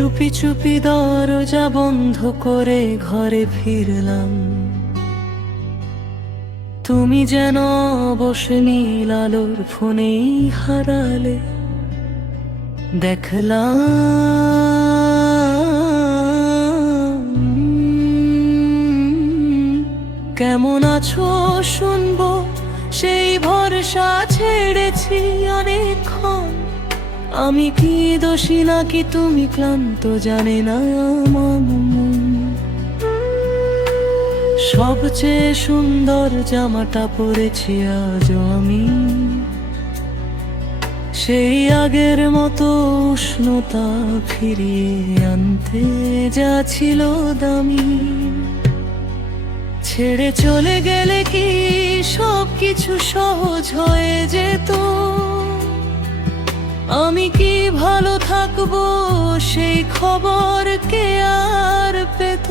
চুপি চুপি দরজা বন্ধ করে ঘরে ফিরলাম। তুমি যেন বসে নীল আলোর ফোনেই হারালে। দেখলাম কেমন আছো শুনবো, সেই ভরসা ছেড়েছি অনেকক্ষণ। আমি কি দোষী নাকি তুমি ক্লান্ত, জানে না আমার মন। সবচেয়ে সুন্দর জামাটা পরেছি আজও আমি, সেই আগের মতো উষ্ণতা ফিরিয়ে আনতে যা ছিল দামি। ছেড়ে চলে গেলে কি সব কিছু সহজ হয়ে যেত? আমি কি ভালো থাকবো সেই খবর কে আর পেত?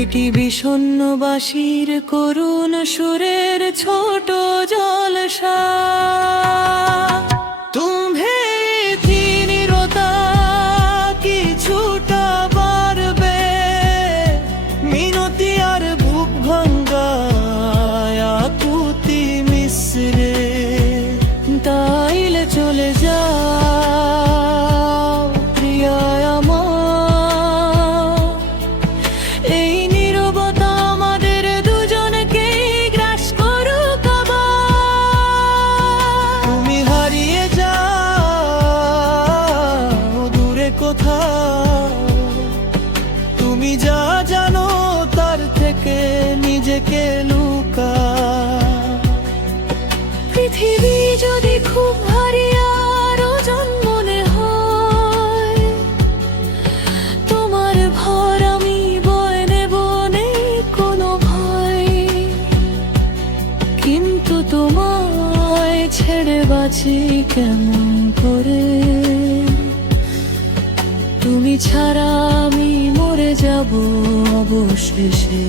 এটি বিষণ্ণ বাঁশির করুণ সুরের ছোট জলসা। তুমি নীরবতা কিছুটা বাড়বে, মিনতি আর বুক ভাঙ্গায় আকুতি মিশ্রে। তাইলে চলে যাও প্রিয়া আমার, এই নীরবতা আমাদের দুজনকেই গ্রাস করুক আবার। তুমি হারিয়ে যাও দূরে কোথাও, তুমি যা জানো তার থেকে নিজেকে লুকা। পৃথিবী যদি খুব ভারী আর ওজন মনে হয়, তোমার ভর আমি বয়ে নেব, নেই কোনো ভয়। কিন্তু তোমায় ছেড়ে বাঁচি কেমন করে? তুমি ছাড়া আমি মরে যাব অবশেষে।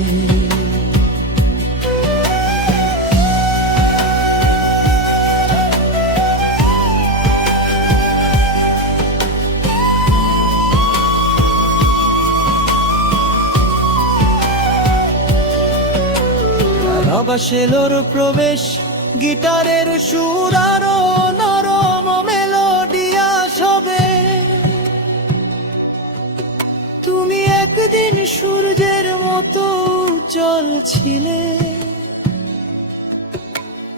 বাঁশেলোর প্রবেশ, গিটারের সুর আরো নরম মেলোডিয়া সবে। তুমি একদিন সূর্যের মতো উজ্জ্বল ছিলে,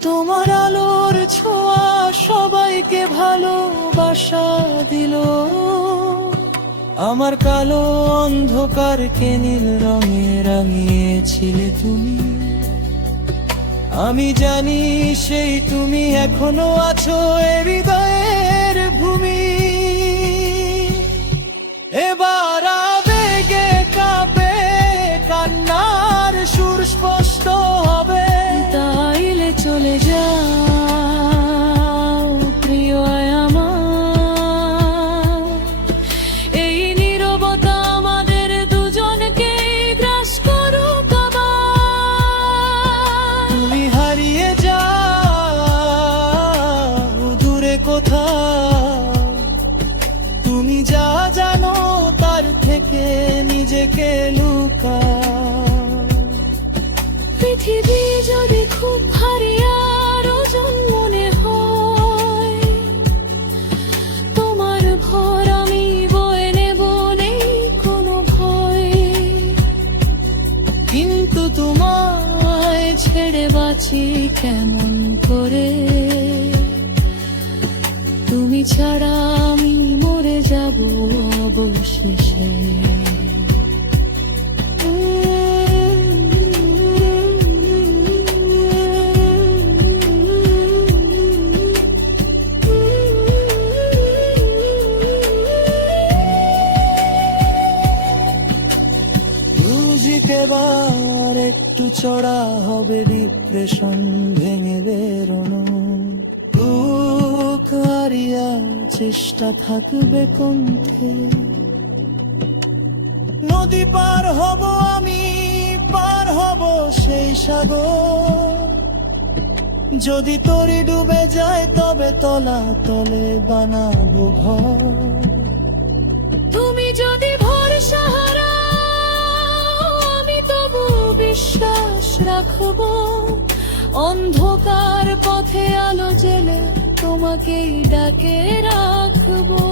তোমার আলোর ছোঁয়া সবাইকে ভালোবাসা দিল। আমার কালো অন্ধকারকে নীল রঙে রাঙিয়েছিলে তুমি। আমি জানি সেই তুমি এখনো আছো এ হৃদয়ের ভূমি। এবার আবেগে কাঁপে কান্নার সুর স্পষ্ট হবে। তাইলে চলে যাও প্রিয় আমার, এই নীরবতা আমাদের দুজনকে গ্রাস করুক আবার। তুমি হারিয়ে যাও দূরে কোথাও, তুমি যা জানো তার থেকে নিজেকে লুকা। পৃথিবী যদি খুব ভারী আর ওজন মনে হয়, তোমার ভর আমি বয়ে নেব, নেই কোনো ভয়। কিন্তু তোমায় ছেড়ে বাঁচি কেমন করে? তুমি ছাড়া আমি মরে যাব অবশেষে। এবার একটু চড়া হবে ডিপ্রেশন ভেঙে বেরোনো কারিয়া চেষ্টা থাকবে কণ্ঠে নদী পার হব আমি পার হব সেই সাগর যদি তরি ডুবে যায় তবে তলা তলে বানাবো ঘর তুমি যদি ভরসা হারাও আমি তবু বিশ্বাস রাখবো অন্ধকার পথে আলো জেলে তোমাকেই ডাকে রাখবো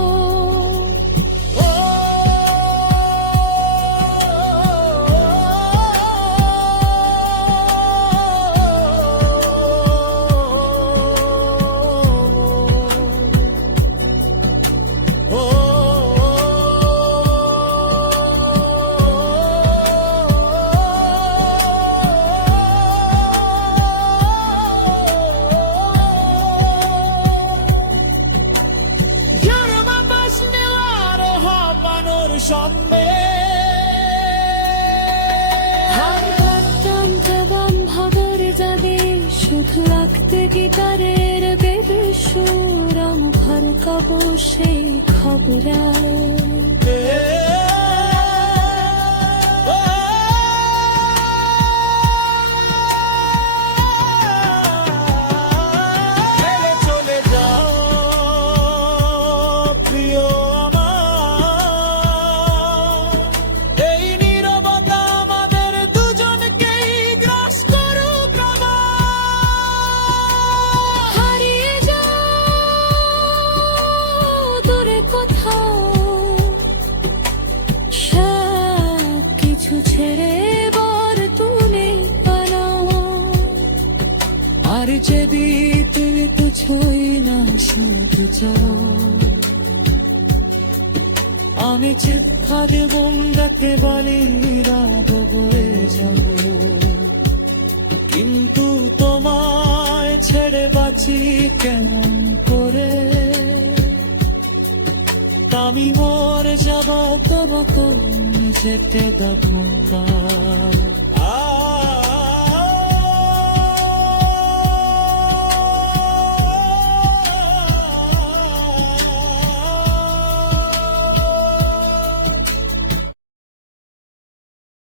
সামনে হারতাম জবান ভাগর যাবে শুধু রাখতে গিটারের বেদে সুর আমার কাবো সেই খবরায় আর যদি তুমি কিছুই না শুনতে চাও আমি চিৎকার বন্দাতে বালিরা বয়ে যাব কিন্তু তোমায় ছেড়ে বাঁচি কেমন করে আমি মরে যাব তবু তুমি যেতে দেব না